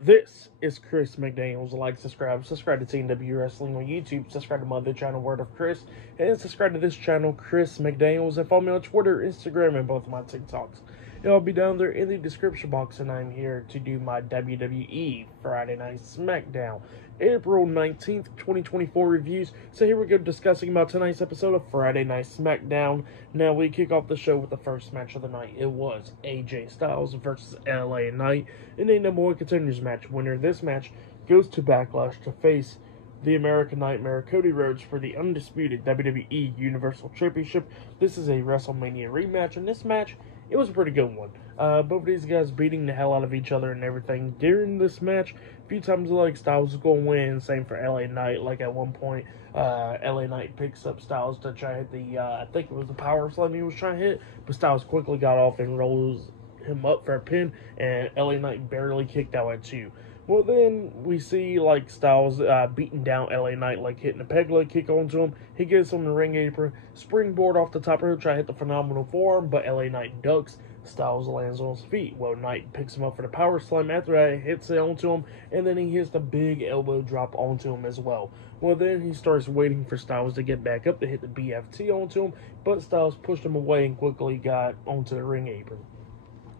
This is Chris McDaniels. Like, subscribe to TNW Wrestling on YouTube, subscribe to my other channel, Word of Chris, and subscribe to this channel, Chris McDaniels, and follow me on Twitter, Instagram, and both of my TikToks. It'll be down there in the description box, and I'm here to do my WWE Friday Night SmackDown, April 19th, 2024 reviews. So here we go, discussing about tonight's episode of Friday Night SmackDown. Now we kick off the show with the first match of the night. It was AJ Styles versus LA Knight in a number one contenders match. Winner this match goes to Backlash to face the American Nightmare, Cody Rhodes, for the undisputed WWE Universal Championship. This is a WrestleMania rematch, and this match, it was a pretty good one. Both of these guys beating the hell out of each other and everything during this match. A few times, like, Styles was going to win. Same for LA Knight. Like, at one point, LA Knight picks up Styles to try to hit the, I think it was the power slam he was trying to hit. But Styles quickly got off and rolls him up for a pin. And LA Knight barely kicked out at 2. Well, then we see, like, Styles beating down LA Knight, like hitting a peg leg kick onto him. He gets on the ring apron, springboard off the top rope, try to hit the phenomenal forearm, but LA Knight ducks. Styles lands on his feet. Well, Knight picks him up for the power slam. After that, hits it onto him, and then he hits the big elbow drop onto him as well. Well, then he starts waiting for Styles to get back up to hit the BFT onto him, but Styles pushed him away and quickly got onto the ring apron.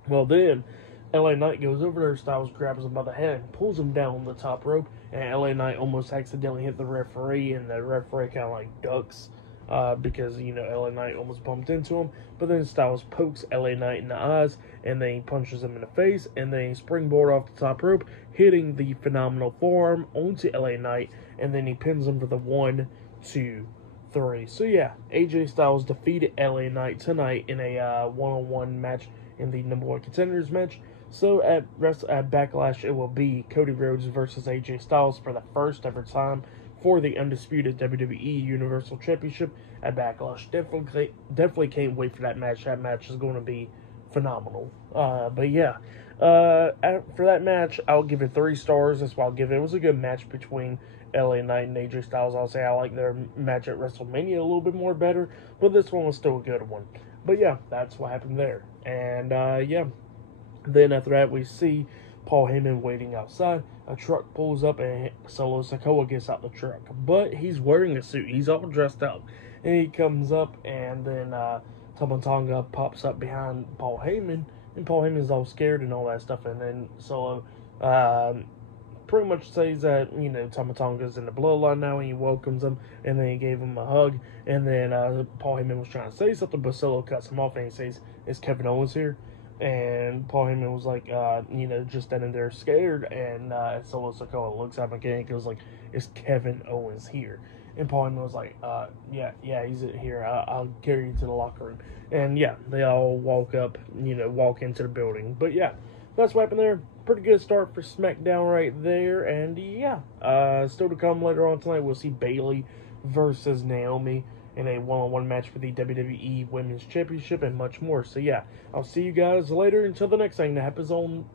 Well, then LA Knight goes over there, Styles grabs him by the head and pulls him down the top rope, and LA Knight almost accidentally hit the referee, and the referee kind of like ducks because, you know, LA Knight almost bumped into him. But then Styles pokes LA Knight in the eyes, and then he punches him in the face, and then he springboard off the top rope, hitting the phenomenal forearm onto LA Knight, and then he pins him for the 1, 2, 3. So yeah, AJ Styles defeated LA Knight tonight in a one-on-one match in the number one contenders match. So at Backlash, it will be Cody Rhodes versus AJ Styles for the first ever time for the undisputed WWE Universal Championship at Backlash. Definitely can't wait for that match. That match is going to be phenomenal. But yeah, for that match, I'll give it 3 stars. That's why I'll give it. It was a good match between LA Knight and AJ Styles. I'll say I like their match at WrestleMania a little bit more better, but this one was still a good one. But yeah, that's what happened there. And yeah, then after that, we see Paul Heyman waiting outside. A truck pulls up and Solo Sikoa gets out the truck. But he's wearing a suit. He's all dressed up. And he comes up, and then Tama Tonga pops up behind Paul Heyman. And Paul Heyman's all scared and all that stuff. And then Solo pretty much says that, you know, Tama Tonga's in the bloodline now, and he welcomes him, and then he gave him a hug. And then Paul Heyman was trying to say something, but Solo cuts him off, and he says, "Is Kevin Owens here?" And Paul Heyman was like, you know, just standing there scared, and Solo Sikoa looks at him again and goes like, "Is Kevin Owens here?" And Paul Heyman was like, yeah, he's here. I'll carry you to the locker room. And yeah, they all walk into the building. But yeah, that's what happened there. Pretty good start for SmackDown right there. And yeah, still to come later on tonight, we'll see Bayley versus Naomi in a one-on-one match for the WWE Women's Championship and much more. So yeah, I'll see you guys later until the next thing that happens on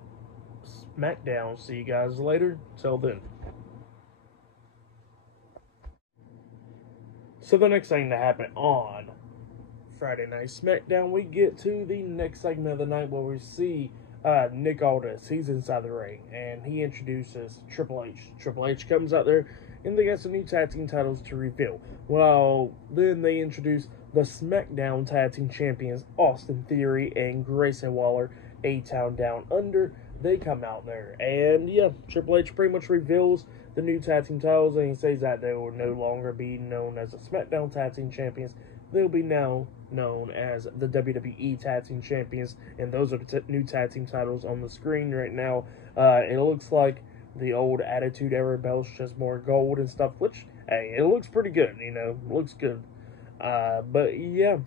SmackDown. See you guys later. Till then. So the next thing that happened on Friday Night SmackDown, we get to the next segment of the night where we see Nick Aldis. He's inside the ring, and he introduces Triple H. Triple H comes out there, and they got some new tag team titles to reveal. Well, then they introduce the SmackDown Tag Team Champions, Austin Theory and Grayson Waller, A-Town Down Under. They come out there, and yeah, Triple H pretty much reveals the new tag team titles, and he says that they will no longer be known as the SmackDown Tag Team Champions. They'll be now known as the WWE Tag Team Champions, and those are the new tag team titles on the screen right now. It looks like the old Attitude Era belts, just more gold and stuff, which, hey, it looks pretty good, you know, looks good. But yeah,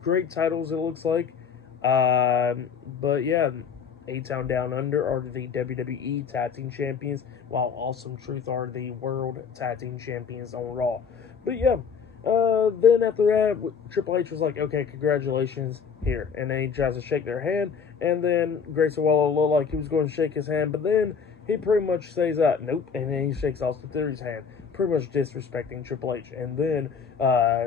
great titles, it looks like. But yeah, A-Town Down Under are the WWE Tag Team Champions, while Awesome Truth are the World Tag Team Champions on Raw. But yeah, then after that, Triple H was like, okay, congratulations, here. And then he tries to shake their hand, and then Grayson Waller looked like he was going to shake his hand, but then he pretty much says, nope, and then he shakes Austin Theory's hand, pretty much disrespecting Triple H. And then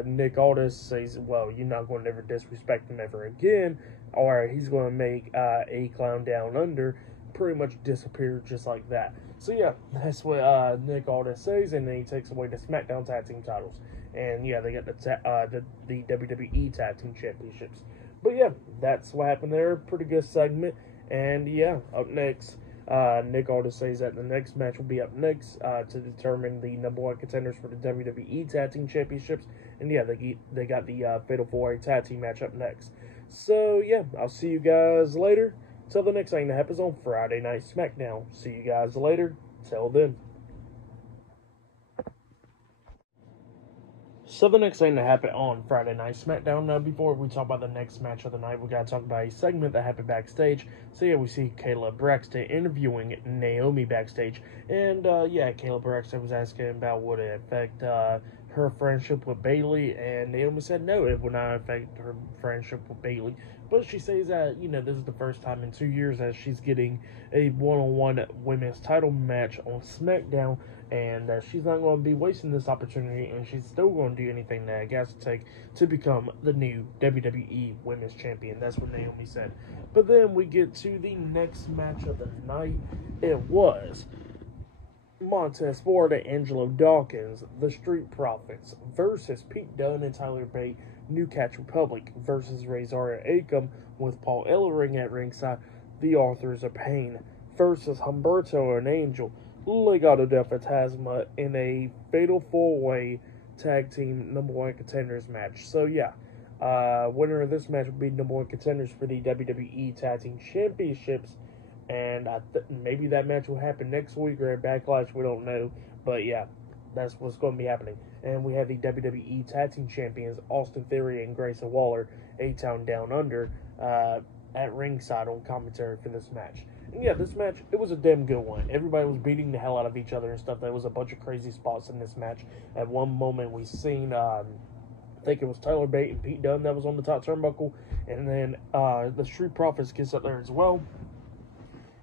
Nick Aldis says, well, you're not going to ever disrespect him ever again, or he's going to make A-Clown Down Under pretty much disappeared just like that. So yeah, that's what Nick Aldis says, and then he takes away the SmackDown Tag Team titles. And yeah, they got the WWE Tag Team Championships. But yeah, that's what happened there. Pretty good segment. And yeah, up next, Nick Aldis says that the next match will be up next to determine the #1 contenders for the WWE Tag Team Championships. And yeah, they got the Fatal 4-Way Tag Team match up next. So yeah, I'll see you guys later. Till the next thing that happens on Friday Night SmackDown. See you guys later. Till then. So the next thing that happened on Friday Night SmackDown, before we talk about the next match of the night, we gotta talk about a segment that happened backstage. So yeah, we see Kayla Braxton interviewing Naomi backstage, and yeah, Kayla Braxton was asking about would it affect her friendship with Bayley, and Naomi said no, it would not affect her friendship with Bayley. But she says that, you know, this is the first time in 2 years that she's getting a one-on-one women's title match on SmackDown, and she's not going to be wasting this opportunity, and she's still going to do anything that it has to take to become the new WWE Women's Champion. That's what Naomi said. But then we get to the next match of the night. It was Montez Ford and Angelo Dawkins, the Street Profits, versus Pete Dunne and Tyler Bate, New Catch Republic, versus Razor Akam with Paul Ellering at ringside, the Authors of Pain, versus Humberto and Angel, Legado del Fantasma, in a Fatal 4-Way Tag Team #1 Contenders match. So yeah, winner of this match will be #1 contenders for the WWE Tag Team Championships. And maybe that match will happen next week or at Backlash. We don't know. But yeah, that's what's going to be happening. And we have the WWE Tag Team Champions, Austin Theory and Grayson Waller, A-Town Down Under, at ringside on commentary for this match. And yeah, this match, it was a damn good one. Everybody was beating the hell out of each other and stuff. There was a bunch of crazy spots in this match. At one moment, we seen, I think it was Tyler Bate and Pete Dunne that was on the top turnbuckle. And then the Street Profits gets up there as well.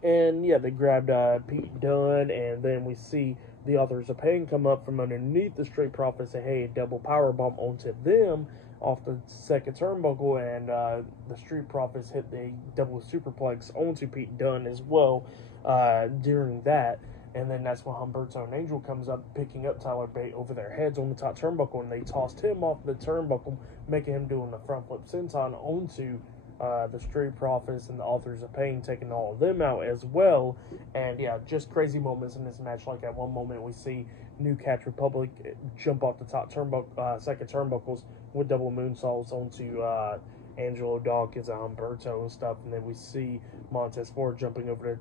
And yeah, they grabbed Pete Dunne, and then we see the Authors of Pain come up from underneath the Street Profits and hey, double powerbomb onto them off the second turnbuckle, and the Street Profits hit the double superplex onto Pete Dunne as well during that. And then that's when Humberto and Angel comes up, picking up Tyler Bate over their heads on the top turnbuckle, and they tossed him off the turnbuckle, making him doing the front flip senton onto the Street Profits and the Authors of Pain, taking all of them out as well. And yeah, just crazy moments in this match. Like at one moment we see New Catch Republic jump off the top turnbuckle, second turnbuckles with double moonsaults onto Angelo Dawkins and Humberto and stuff. And then we see Montez Ford jumping over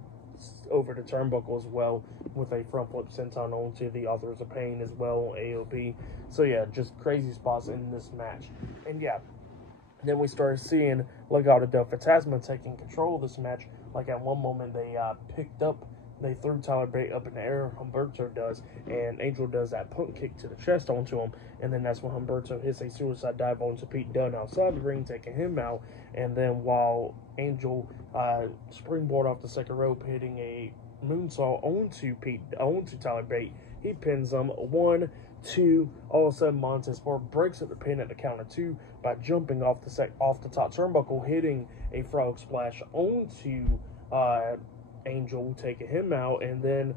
the turnbuckle as well with a front flip senton onto the Authors of Pain as well, AOP. So yeah, just crazy spots in this match. And yeah, then we started seeing Legado del Fantasma taking control of this match. Like at one moment they threw Tyler Bate up in the air, Humberto does, and Angel does that punt kick to the chest onto him, and then that's when Humberto hits a suicide dive onto Pete Dunne outside the ring, taking him out. And then while Angel springboard off the second rope, hitting a moonsault onto Tyler Bate, he pins him. 1, 2, all of a sudden Montez Ford breaks up the pin at the count of 2 by jumping off the top turnbuckle, hitting a frog splash onto Angel, taking him out. And then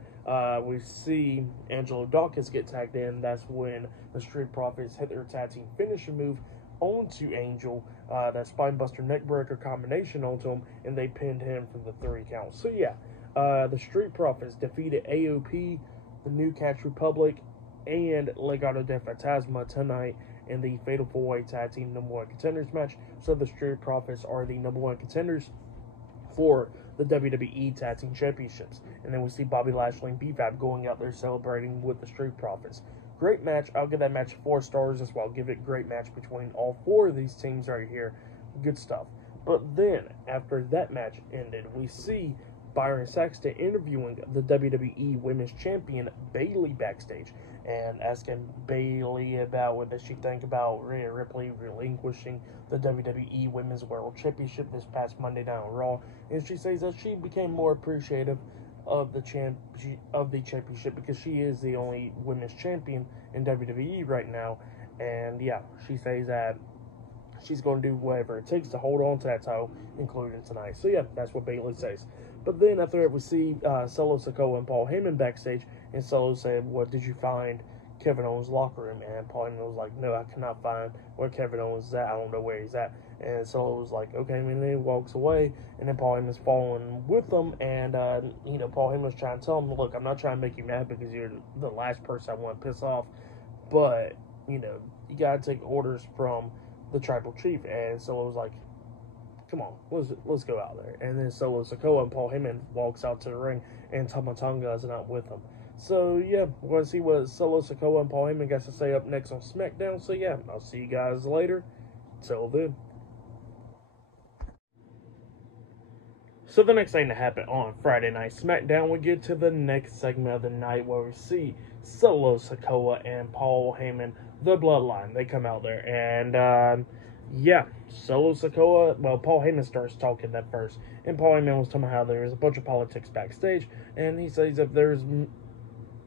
we see Angelo Dawkins get tagged in. That's when the Street Profits hit their tag team finishing move onto Angel, that spinebuster neckbreaker combination onto him, and they pinned him for the 3 count. So yeah, the Street Profits defeated AOP, the New Catch Republic, and Legado del Fantasma tonight in the Fatal 4-Way Tag Team #1 Contenders match. So the Street Profits are the #1 contenders for the WWE Tag Team Championships. And then we see Bobby Lashley and B-Fab going out there celebrating with the Street Profits. Great match. I'll give that match 4 stars as well. I'll give it a great match between all 4 of these teams right here. Good stuff. But then, after that match ended, we see Byron Saxton interviewing the WWE Women's Champion Bayley backstage and asking Bayley about what does she think about Rhea Ripley relinquishing the WWE Women's World Championship this past Monday Night on Raw. And she says that she became more appreciative of the championship because she is the only women's champion in WWE right now. And yeah, she says that she's going to do whatever it takes to hold on to that title, including tonight. So yeah, that's what Bayley says. But then after that, we see Solo Sikoa and Paul Heyman backstage, and Solo said, "What did you find Kevin Owens' locker room?" And Paul Heyman was like, "No, I cannot find where Kevin Owens is at. I don't know where he's at." And Solo was like, "Okay," and then he walks away, and then Paul Heyman's following with them, and Paul Heyman was trying to tell him, "Look, I'm not trying to make you mad because you're the last person I want to piss off, but you gotta take orders from the tribal chief." And Solo was like, "Come on, let's go out there." And then Solo Sikoa and Paul Heyman walks out to the ring, and Tama Tonga is not with them. So yeah, we're going to see what Solo Sikoa and Paul Heyman got to say up next on SmackDown. So yeah, I'll see you guys later. Till then. So the next thing to happen on Friday Night SmackDown, we get to the next segment of the night where we see Solo Sikoa and Paul Heyman, the Bloodline. They come out there, and yeah, Solo Sikoa, well, Paul Heyman starts talking that first, and Paul Heyman was talking about how there's a bunch of politics backstage, and he says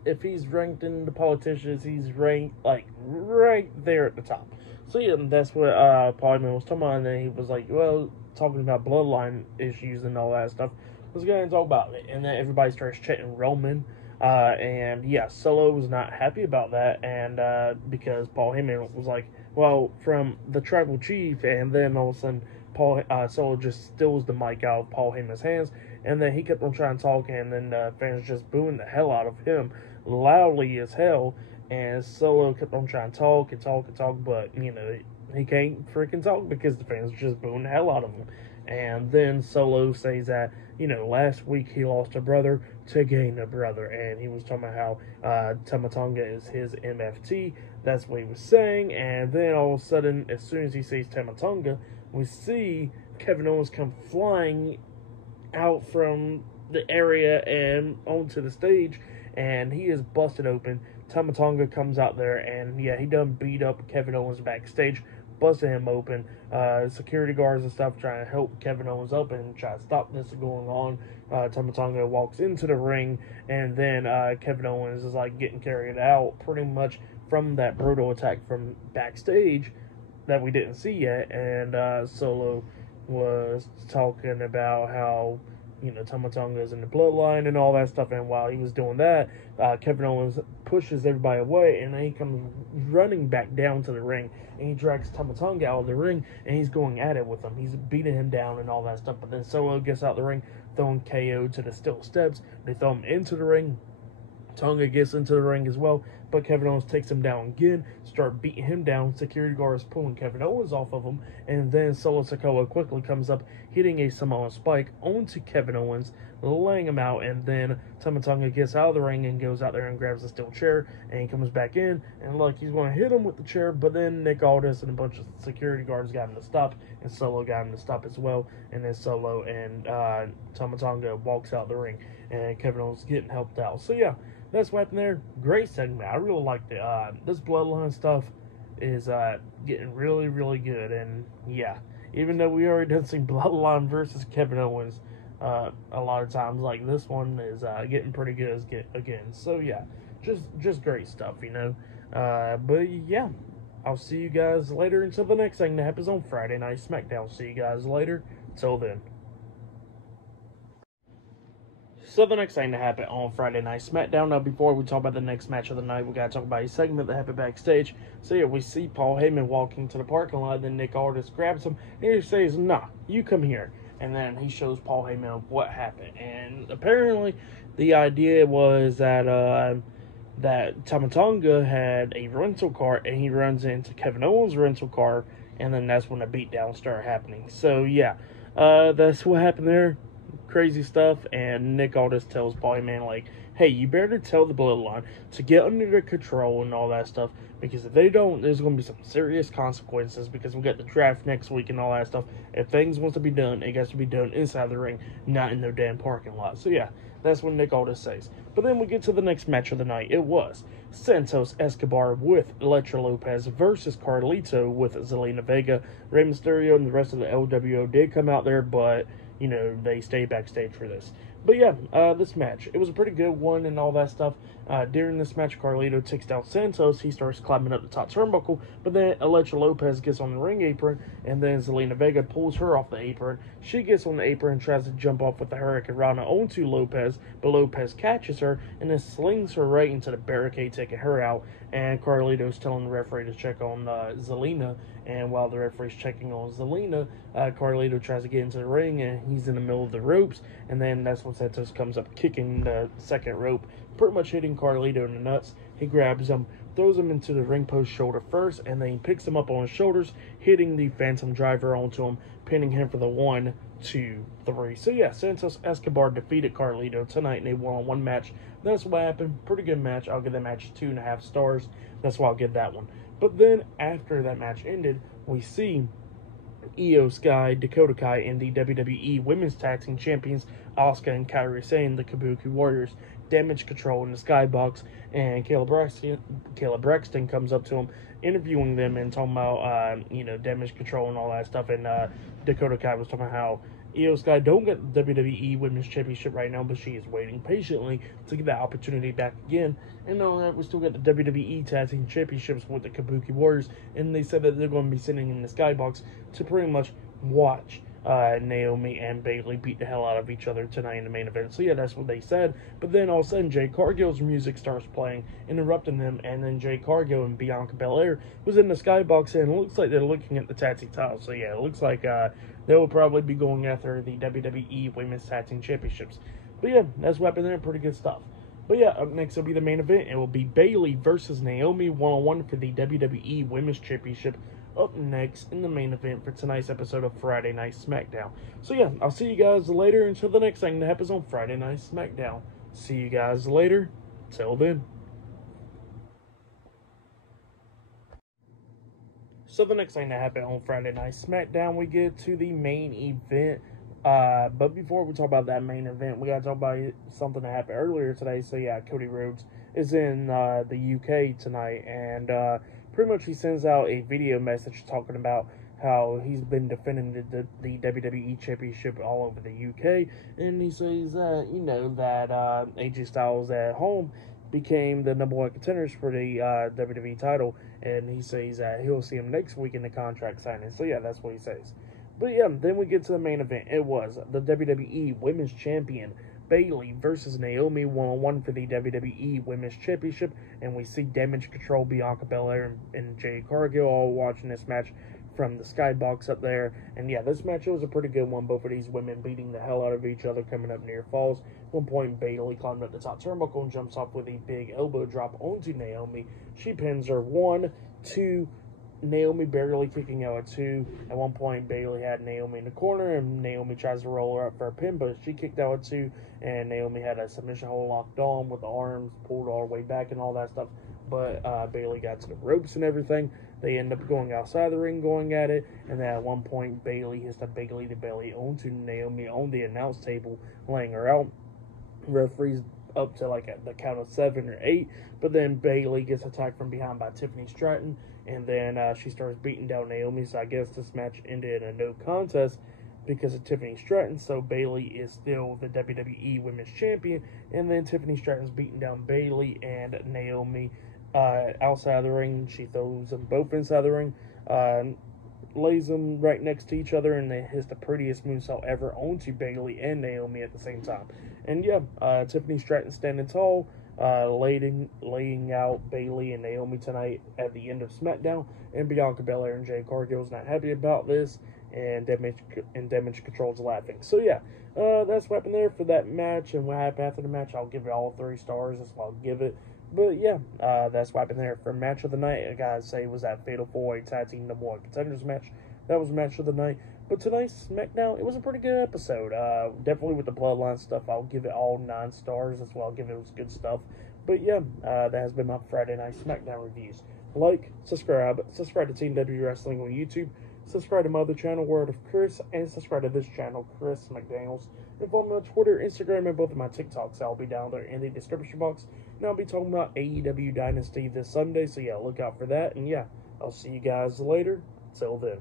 if he's ranked in the politicians, he's ranked, like, right there at the top. So yeah, that's what Paul Heyman was talking about, and then he was like, well, talking about bloodline issues and all that stuff. Let's go ahead and talk about it. And then everybody starts chanting Roman, and yeah, Solo was not happy about that, and because Paul Heyman was like, well, from the tribal chief, and then all of a sudden Solo just steals the mic out of Paul Heyman's hands, and then he kept on trying to talk, and then fans just booing the hell out of him, loudly as hell, and Solo kept on trying to talk, but, he can't freaking talk because the fans just booing the hell out of him. And then Solo says that, last week he lost a brother to gain a brother, and he was talking about how Tama Tonga is his MFT. That's what he was saying, and then all of a sudden, as soon as he sees Tama Tonga, we see Kevin Owens come flying out from the area and onto the stage, and he is busted open. Tama Tonga comes out there, and yeah, he done beat up Kevin Owens backstage, busted him open. Security guards and stuff trying to help Kevin Owens up and try to stop this going on. Tama Tonga walks into the ring, and then Kevin Owens is like getting carried out pretty much from that brutal attack from backstage that we didn't see yet. And Solo was talking about how Tama Tonga is in the bloodline and all that stuff, and while he was doing that, Kevin Owens pushes everybody away, and then he comes running back down to the ring, and he drags Tama Tonga out of the ring, and he's going at it with him. He's beating him down and all that stuff, but then Solo gets out the ring, throwing KO to the steel steps. They throw him into the ring. Tonga gets into the ring as well, but Kevin Owens takes him down again, start beating him down. Security guards pulling Kevin Owens off of him, and then Solo Sikoa quickly comes up, hitting a Samoan spike onto Kevin Owens, laying him out, and then Tama Tonga gets out of the ring and goes out there and grabs a steel chair, and he comes back in, and look, he's going to hit him with the chair, but then Nick Aldis and a bunch of security guards got him to stop, and Solo got him to stop as well, and then Solo and Tama Tonga walks out the ring, and Kevin Owens getting helped out. So yeah, that's what happened there. Great segment. I really liked it. This bloodline stuff is getting really, really good. And yeah, even though we already done seen Bloodline versus Kevin Owens a lot of times, like this one is getting pretty good again. So yeah, just great stuff, But yeah, I'll see you guys later until the next thing that happens on Friday Night SmackDown. See you guys later. Till then. So the next thing to happen on Friday Night SmackDown, now before we talk about the next match of the night, we gotta talk about a segment that happened backstage. So yeah, we see Paul Heyman walking to the parking lot, then Nick Aldis grabs him, and he says, "Nah, you come here." And then he shows Paul Heyman what happened. And apparently, the idea was that Tama Tonga had a rental car, and he runs into Kevin Owens' rental car, and then that's when the beatdown started happening. So yeah, that's what happened there. Crazy stuff. And Nick Aldis tells Paul Heyman, like, hey, you better tell the bloodline to get under their control and all that stuff, because if they don't, there's going to be some serious consequences, because we got the draft next week and all that stuff. If things wants to be done, it has to be done inside the ring, not in no damn parking lot. So yeah, that's what Nick Aldis says. But then we get to the next match of the night. It was Santos Escobar with Elektra Lopez versus Carlito with Zelina Vega. Rey Mysterio and the rest of the LWO did come out there, but they stay backstage for this. But yeah, this match, it was a pretty good one and all that stuff. During this match, Carlito takes down Santos. He starts climbing up the top turnbuckle, but then Alexa Lopez gets on the ring apron, and then Zelina Vega pulls her off the apron. She gets on the apron and tries to jump off with the Hurricane Rana onto Lopez, but Lopez catches her and then slings her right into the barricade, taking her out. And Carlito's telling the referee to check on Zelina, and while the referee's checking on Zelina, Carlito tries to get into the ring, and he's in the middle of the ropes, and then that's when Santos comes up kicking the second rope, pretty much hitting Carlito in the nuts. He grabs him, throws him into the ring post shoulder first, and then he picks him up on his shoulders, hitting the Phantom Driver onto him, pinning him for the 1, 2, 3. So yeah, Santos Escobar defeated Carlito tonight in a one-on-one match. That's what happened. Pretty good match. I'll give that match 2.5 stars. That's why I'll give that one. But then after that match ended, we see Io Sky, Dakota Kai, and the WWE Women's Tag Team Champions Asuka and Kairi Sane, the Kabuki Warriors, Damage Control in the Skybox, and Caleb Braxton comes up to him, interviewing them and talking about Damage Control and all that stuff. And Dakota Kai was talking about how Io Sky don't get the WWE Women's Championship right now, but she is waiting patiently to get that opportunity back again. And all that, we still got the WWE Tag Team Championships with the Kabuki Warriors, and they said that they're going to be sitting in the Skybox to pretty much watch Naomi and Bayley beat the hell out of each other tonight in the main event. So yeah, that's what they said. But then all of a sudden, Jade Cargill's music starts playing, interrupting them, and then Jade Cargill and Bianca Belair was in the Skybox, and it looks like they're looking at the tag team titles. So yeah, it looks like they will probably be going after the WWE Women's Tag Team Championships. But yeah, that's what happened there. Pretty good stuff. But yeah, up next will be the main event. It will be Bayley versus Naomi one-on-one for the WWE Women's Championship. Up next in the main event for tonight's episode of Friday Night SmackDown. So yeah, I'll see you guys later until the next thing that happens on Friday Night SmackDown. See you guys later. Till then. So the next thing that happened on Friday Night SmackDown, we get to the main event. But before we talk about that main event, we gotta talk about something that happened earlier today. So yeah, Cody Rhodes is in the UK tonight, and pretty much he sends out a video message talking about how he's been defending the WWE Championship all over the UK, and he says that AJ Styles at home became the #1 contenders for the WWE title, and he says that he'll see him next week in the contract signing. So yeah, that's what he says. But yeah, then we get to the main event. It was the WWE Women's Champion Bayley versus Naomi one-on-one for the WWE Women's Championship, and we see Damage Control, Bianca Belair, and Jade Cargill all watching this match from the Skybox up there. And yeah, this match was a pretty good one. Both of these women beating the hell out of each other, coming up near falls. At one point, Bayley climbed up the top turnbuckle and jumps off with a big elbow drop onto Naomi. She pins her 1, 2. Naomi barely kicking out at 2. At one point, Bayley had Naomi in the corner, and Naomi tries to roll her up for a pin, but she kicked out at 2, and Naomi had a submission hold locked on with the arms pulled all the way back and all that stuff. But Bayley got to the ropes and everything. They end up going outside the ring, going at it, and then at one point, Bayley hits the Bayley to belly onto Naomi on the announce table, laying her out. Referees up to like at the count of 7 or 8, but then Bayley gets attacked from behind by Tiffany Stratton, and then she starts beating down Naomi. So I guess this match ended in a no contest because of Tiffany Stratton. So Bayley is still the WWE Women's Champion, and then Tiffany Stratton's beating down Bayley and Naomi outside the ring. She throws them both inside the ring, lays them right next to each other, and then hits the prettiest moonsault ever onto Bayley and Naomi at the same time. And yeah, Tiffany Stratton standing tall, laying out Bayley and Naomi tonight at the end of SmackDown. And Bianca Belair and Jade Cargill's not happy about this, and Damage Control's laughing. So yeah, that's what happened there for that match. And what happened after the match, I'll give it all 3 stars. That's what I'll give it. But yeah, that's what happened there for match of the night. I gotta say, was that Fatal 4-Way Tag Team #1 Contenders match. That was match of the night. But tonight's SmackDown, it was a pretty good episode. Definitely with the Bloodline stuff, I'll give it all 9 stars. That's what I'll give it. It was good stuff. But yeah, that has been my Friday Night SmackDown reviews. Like, subscribe to Team W Wrestling on YouTube, subscribe to my other channel, Word of Chris, and subscribe to this channel, Chris McDaniels. And follow me on Twitter, Instagram, and both of my TikToks. I'll be down there in the description box. And I'll be talking about AEW Dynasty this Sunday, so yeah, look out for that. And yeah, I'll see you guys later. Till then.